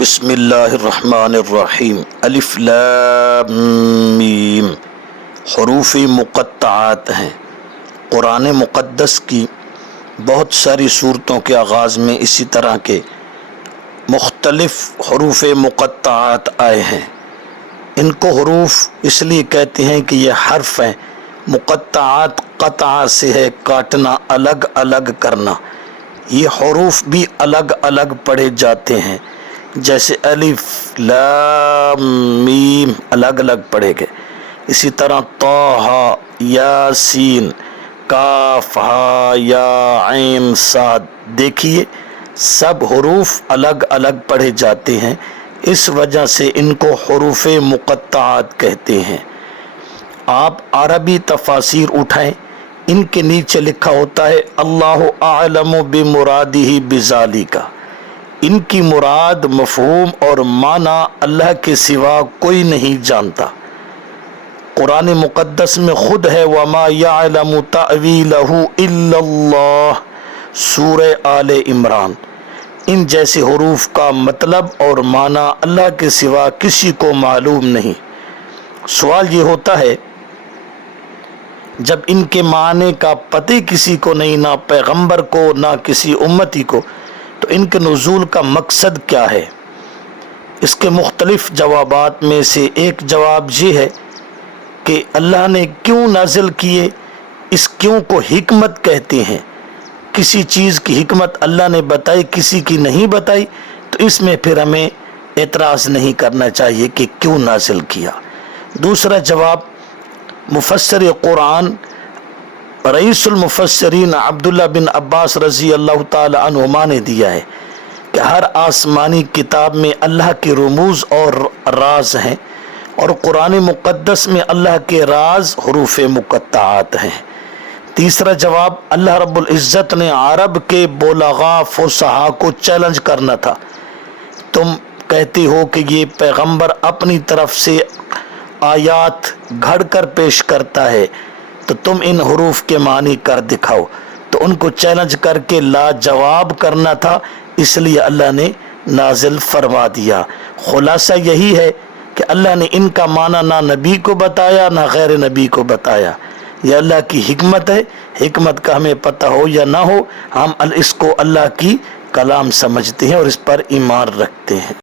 بسم اللہ الرحمن الرحیم الف لام میم حروف مقطعات ہیں۔ قرآن مقدس کی بہت ساری صورتوں کے آغاز میں اسی طرح کے مختلف حروف مقطعات آئے ہیں۔ ان کو حروف اس لیے کہتے ہیں کہ یہ حرف ہیں۔ مقطعات قطع سے ہے کاٹنا، الگ الگ کرنا۔ یہ حروف بھی الگ الگ پڑھے جاتے ہیں، جیسے الف لام میم الگ الگ پڑھے گئے۔ اسی طرح طٰ یاسین کاف ہا یا عین صاد، دیکھیے سب حروف الگ الگ پڑھے جاتے ہیں، اس وجہ سے ان کو حروف مقطعات کہتے ہیں۔ آپ عربی تفاسیر اٹھائیں، ان کے نیچے لکھا ہوتا ہے اللہ اعلم بمرادہ بذالک، ان کی مراد، مفہوم اور معنی اللہ کے سوا کوئی نہیں جانتا۔ قرآن مقدس میں خود ہے وما یعلم تأویلہ الا اللہ، سورہ آل عمران۔ ان جیسے حروف کا مطلب اور معنی اللہ کے سوا کسی کو معلوم نہیں۔ سوال یہ ہوتا ہے جب ان کے معنی کا پتہ کسی کو نہیں، نہ پیغمبر کو نہ کسی امتی کو، تو ان کے نزول کا مقصد کیا ہے؟ اس کے مختلف جوابات میں سے ایک جواب یہ ہے کہ اللہ نے کیوں نازل کیے، اس کیوں کو حکمت کہتے ہیں۔ کسی چیز کی حکمت اللہ نے بتائی، کسی کی نہیں بتائی، تو اس میں پھر ہمیں اعتراض نہیں کرنا چاہیے کہ کیوں نازل کیا۔ دوسرا جواب مفسر قرآن رئیس المفسرین عبداللہ بن عباس رضی اللہ تعالی عنہما نے دیا ہے کہ ہر آسمانی کتاب میں اللہ کے رموز اور راز ہیں، اور قرآن مقدس میں اللہ کے راز حروف مقطعات ہیں۔ تیسرا جواب اللہ رب العزت نے عرب کے بلغاء فصحاء کو چیلنج کرنا تھا۔ تم کہتے ہو کہ یہ پیغمبر اپنی طرف سے آیات گھڑ کر پیش کرتا ہے، تو تم ان حروف کے معنی کر دکھاؤ۔ تو ان کو چیلنج کر کے لاجواب کرنا تھا، اس لیے اللہ نے نازل فرما دیا۔ خلاصہ یہی ہے کہ اللہ نے ان کا معنی نہ نبی کو بتایا نہ غیر نبی کو بتایا۔ یہ اللہ کی حکمت ہے، حکمت کا ہمیں پتہ ہو یا نہ ہو، ہم اس کو اللہ کی کلام سمجھتے ہیں اور اس پر ایمان رکھتے ہیں۔